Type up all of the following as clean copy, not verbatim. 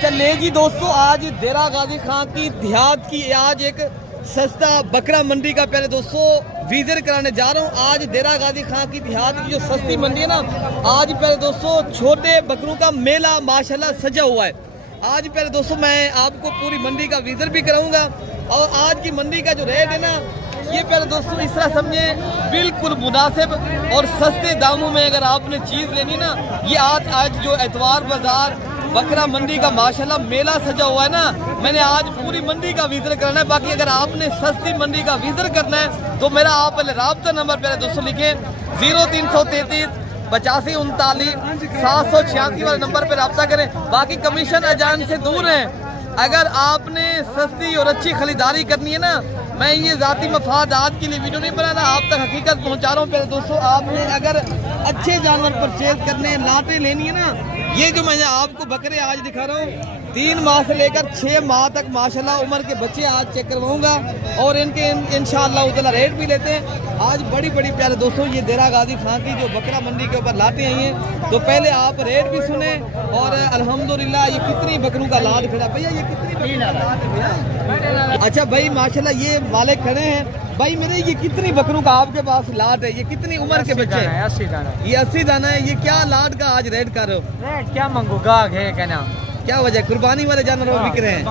चले जी दोस्तों, आज देरा गाजी खां की देहात की आज एक सस्ता बकरा मंडी का प्यारे दोस्तों विजिट कराने जा रहा हूँ। आज देरा गाजी खां की देहात की जो सस्ती मंडी है ना, आज प्यारे दोस्तों छोटे बकरों का मेला माशाल्लाह सजा हुआ है। आज प्यारे दोस्तों मैं आपको पूरी मंडी का विजिट भी कराऊंगा और आज की मंडी का जो रेट है ना, ये प्यारे दोस्तों इस तरह समझे बिल्कुल मुनासिब और सस्ते दामों में अगर आपने चीज़ लेनी ना, ये आज जो एतवार बाजार बकरा मंडी का माशाल्लाह मेला सजा हुआ है ना, मैंने आज पूरी मंडी का विजिट करना है। बाकी अगर आपने सस्ती मंडी का विजिट करना है तो मेरा आप पहले राब्ता नंबर प्यारे दोस्तों लिखें 0333 85 39 786 वाले नंबर पर रब्ता करें। बाकी कमीशन अजान से दूर हैं। अगर आपने सस्ती और अच्छी खरीदारी करनी है ना, मैं ये ज़ाती मफादात के लिए वीडियो नहीं बनाना, आप तक हकीकत पहुंचा रहा हूँ। पहले दोस्तों आपने अगर अच्छे जानवर परचेज करने लाटे लेनी है ना, ये जो मैं आपको बकरे आज दिखा रहा हूँ 3 माह से लेकर 6 माह तक माशाल्लाह उम्र के बच्चे आज चेक करवाऊंगा और इनके इंशाअल्लाह उतला रेट भी लेते हैं। आज बड़ी बड़ी प्यारे दोस्तों ये देरा गाजी खां की जो बकरा मंडी के ऊपर लाटे आई हैं, तो पहले आप रेट भी सुने और अल्हम्दुलिल्लाह ये कितनी बकरों का लाट खड़ा भैया, ये कितनी बकरों का लाट है भैया? अच्छा भाई माशाल्लाह ये मालिक खड़े हैं भाई मेरे, ये कितनी बकरों का आपके पास लाट है? ये कितनी उम्र के बच्चे हैं? 80 दाना। ये 80 दाना है। ये क्या लाट का आज रेट कर रहे हो? रेट क्या मंगू गाहक है कहना, क्या वजह कुर्बानी वाले जानवर बिक रहे हैं?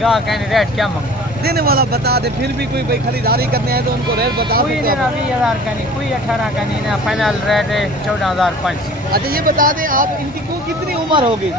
गाहक कहने रेट क्या मंगू, देने वाला बता दे, फिर भी कोई भाई खरीदारी करने है तो उनको रेट बता सकते हैं। 20,000 का नहीं, कोई 18 का नहीं ना, फाइनल रेट है 14,500। अच्छा ये बता दें आप इनकी को कितनी उम्र होगी?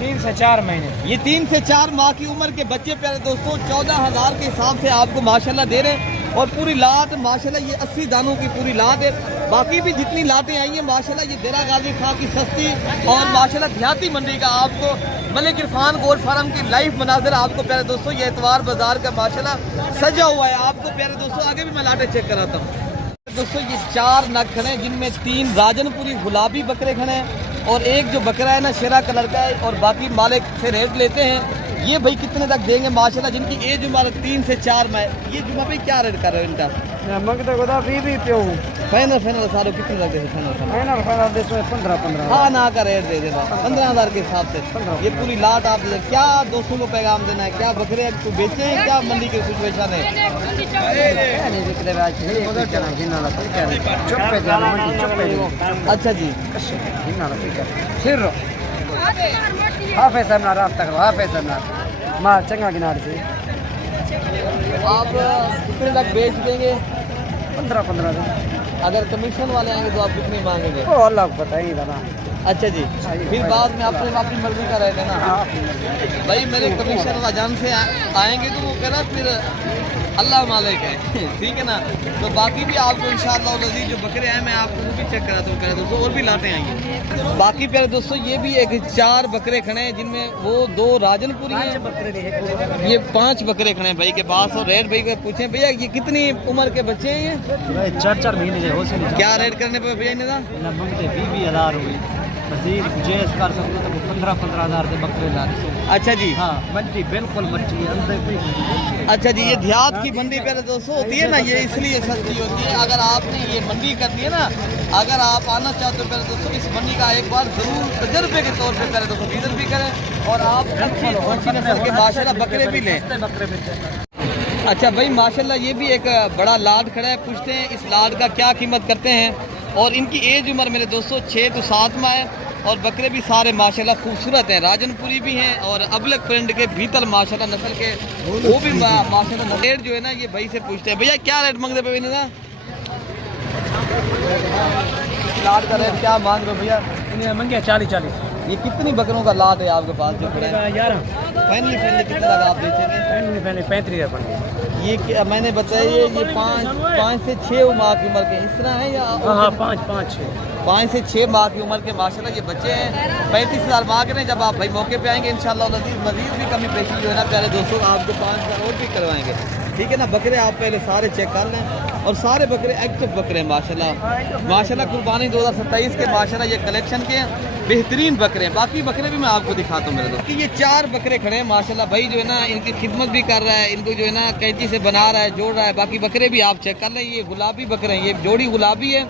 3 से 4 महीने। ये 3 से 4 माह की उम्र के बच्चे प्यारे दोस्तों 14,000 के हिसाब से आपको माशाल्लाह दे रहे हैं। और पूरी लाट माशाल्लाह ये 80 दानों की पूरी लाट है। बाकी भी जितनी लाटें आई हैं माशाल्लाह ये देरा गाजी खां की सस्ती और माशाल्लाह देहाती मंडी का आपको मलिक इरफान गोल्ड फार्म की लाइव मनाजिर आपको प्यारे दोस्तों ये एतवार बाजार का माशाल्लाह सजा हुआ है। आपको प्यारे दोस्तों आगे भी मैं लाटें चेक कराता हूँ। दोस्तों ये 4 नग खड़े हैं जिनमें 3 राजनपुरी गुलाबी बकरे खड़े हैं और एक जो बकरा है ना शेरा कलर का है और बाकी मालिक से रेट लेते हैं। ये भाई कितने तक देंगे माशाल्लाह, जिनकी एज उम्र 3 से 4 माह? ये जुम्मा भाई क्या रेट कर रहे हो इनका? मंगते को 20 पे हूँ। फाइनल सारों कितने तक देंगे? फाइनल दे 15 हाँ ना का रेट दे देना 15,000 के हिसाब से। ये पूरी लाट आप क्या दोस्तों को पैगाम देना है? क्या बकरे तो बेचे हैं, क्या मंडी के सिचुएशन है? अच्छा जी हाफे साहब रास्ता करो, हाफे साहब माल चंगा किनारे से आप कितने तक बेच देंगे? 15 दिन। अगर कमीशन वाले आएंगे तो आप कितनी मांगेंगे? वो अल्लाह को पता ही था। अच्छा जी, फिर बाद में अपनी मर्जी का रहेगा ना भाई। मेरे कमीशन अजान से आएंगे तो वो कह रहा फिर अल्लाह मालिक है, ठीक है ना। तो बाकी भी आपको इंशाअल्लाह जो बकरे हैं मैं आपको वो भी चेक कराता हूँ दोस्तों, और भी लाते आएंगे। बाकी प्यारे दोस्तों ये भी एक 4 बकरे खड़े हैं जिनमें वो 2 राजनपुरी हैं। ये 5 बकरे खड़े हैं भाई के पास और रेट भाई को पूछे भैया ये कितनी उम्र के बच्चे हैं? ये 4 महीने हो से क्या रेट करने पर भैया इन्हें? 20,000 हुई जेस कर सकते तो 15,000 के बकरे ला। अच्छा जी, हाँ मंडी बिल्कुल मच्छी अंदर। अच्छा जी, ये देहात की मंडी प्यारे दोस्तों होती है ना, ये इसलिए सस्ती होती है। अगर आपने ये मंडी करनी है ना, अगर आप आना चाहते हो प्यारे दोस्तों इस मंडी का एक बार जरूर तजर्बे के तौर पे प्यारे दोस्तों विजिट भी करें और आप अच्छी नस्ल के माशाल्लाह बकरे भी लें। अच्छा भाई माशाल्लाह ये भी एक बड़ा लाट खड़ा है, पूछते हैं इस लाट का क्या कीमत करते हैं। और इनकी एज उम्र मेरे दोस्तों 6 से 7 माह है और बकरे भी सारे माशाल्लाह खूबसूरत हैं, राजनपुरी भी हैं और अबलक प्रिंट के भीतर माशाल्लाह नस्ल के वो भी माशाल्लाह। रेट जो है ना ये भाई से पूछते हैं भैया क्या रेट मांगते पे ना लाट का रेट क्या मांग रहे हो भैया? मंगे 40। ये कितनी बकरों का लाट है आपके पास जो खड़ा है? 11। फाइनली कितने तक आप बेचेंगे? पहले 35,000। ये क्या मैंने बताया ये 5 से 6 माह की उम्र के इस तरह है या? हाँ 5 से 6 माह की उम्र के माशाल्लाह ये बच्चे हैं। 35,000 मांग रहे हैं। जब आप भाई मौके पे आएंगे इंशाअल्लाह मजीद भी कमी पेशी जो है ना प्यारे दोस्तों आपको 5,000 और भी करवाएंगे, ठीक है ना। बकरे आप पहले सारे चेक कर लें और सारे बकरे एक्टिव बकरे हैं माशाल्लाह कुर्बानी 2027 के माशाल्लाह ये कलेक्शन के बेहतरीन बकरे हैं। बाकी बकरे भी मैं आपको दिखाता हूँ मेरे दोस्त। ये 4 बकरे खड़े हैं माशाल्लाह भाई जो है ना इनकी खिदमत भी कर रहा है, इनको जो है ना कैंची से बना रहा है, जोड़ रहा है। बाकी बकरे भी आप चेक कर लें, ये गुलाबी बकरे हैं, ये जोड़ी गुलाबी है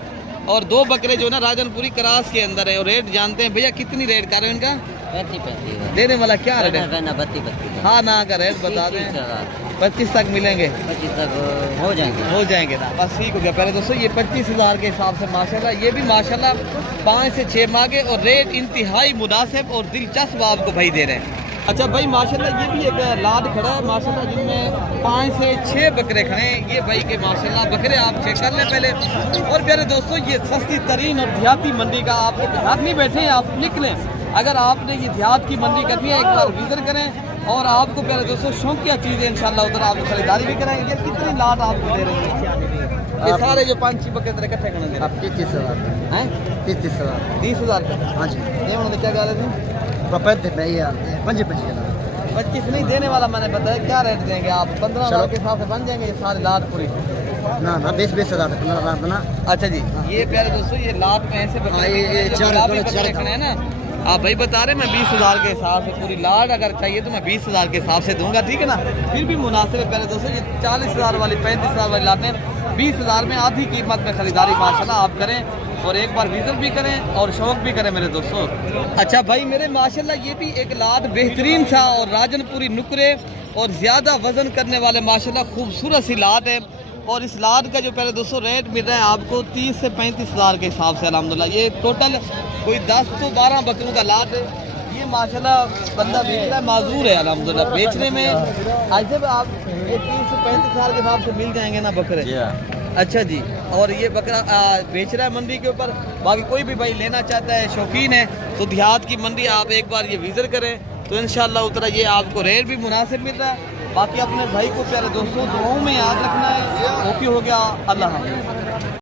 और 2 बकरे जो है ना राजनपुरी क्रास के अंदर है। और रेट जानते हैं भैया कितनी रेट कर रहे हैं इनका? 35 देने वाला क्या रेट है? 32 हाँ ना का रेट बता दें, 25 तक मिलेंगे, 25 तक हो जाएंगे ना, बस ठीक हो गया। पहले दोस्तों ये 25,000 के हिसाब से माशाल्लाह, ये भी माशाल्लाह 5 से 6 मांगे और रेट इंतहाई मुनासिब और दिलचस्प आपको भाई दे रहे हैं। अच्छा भाई माशाल्लाह ये भी एक लाद खड़ा है माशाल्लाह, जिनमें 5 से 6 बकरे खड़े हैं। ये भाई के माशाल्लाह बकरे आप चेक कर लें पहले। और प्यारे दोस्तों ये सस्ती तरीन और देहाती मंडी का आपको देहात नहीं बैठे हैं, आप निकलें, अगर आपने ये देहात की मंडी करनी है एक बार विजिट करें और आपको प्यारे दोस्तों शौकिया चीज़ें इंशाल्लाह उधर आपको खरीदारी भी कराएंगे। कितनी लाद आपको दे रहे हैं ये सारे जो 5-6 बकरे तेरे इकट्ठे करने दे रहे 30,000 हैं? 30,000 30,000 हाँ जी। ये उन्होंने क्या कहा था? 25 25 नहीं देने वाला मैंने बताया, क्या रेट देंगे आप? 15,000 के हिसाब से बन जाएंगे ये सारी लाद पूरी? ना 20,000 बना। अच्छा जी, ये प्यारे दोस्तों ये लाद में ऐसे ये बकरे खड़े हैं ना, आप भाई बता रहे मैं 20,000 के हिसाब से पूरी लाड अगर चाहिए तो मैं 20,000 के हिसाब से दूंगा, ठीक है ना, फिर भी मुनासिब है। प्यारे दोस्तों ये 40,000 वाली 35,000 वाली लादें 20,000 में आधी कीमत में खरीदारी माशाल्लाह आप करें और एक बार विजिट भी करें और शौक भी करें मेरे दोस्तों। अच्छा भाई मेरे माशाल्लाह ये भी एक लाद बेहतरीन था और राजनपुरी नुकरे और ज़्यादा वज़न करने वाले माशाल्लाह खूबसूरत सी लाद है। और इस लाद का जो पहले दोस्तों रेट मिल रहा है आपको 30 से 35,000 के हिसाब से अल्हम्दुलिल्लाह। ये टोटल कोई 10 से 12 बकरों का लाद है। ये माशाल्लाह बंदा बेच रहा है, माजूर है अल्हम्दुलिल्लाह बेचने में। आज जब आप 30 से 35,000 के हिसाब से मिल जाएंगे ना बकरे। अच्छा जी, और ये बकरा बेच रहा है मंडी के ऊपर। बाकी कोई भी भाई लेना चाहता है, शौकीन है, तो देहात की मंडी आप एक बार ये विजिट करें तो इंशाल्लाह उतना ये आपको रेट भी मुनासिब मिल रहा है। बाकी अपने भाई को प्यारे दोस्तों दुआओं में याद रखना है। ओके हो गया, अल्लाह हाफ़िज़।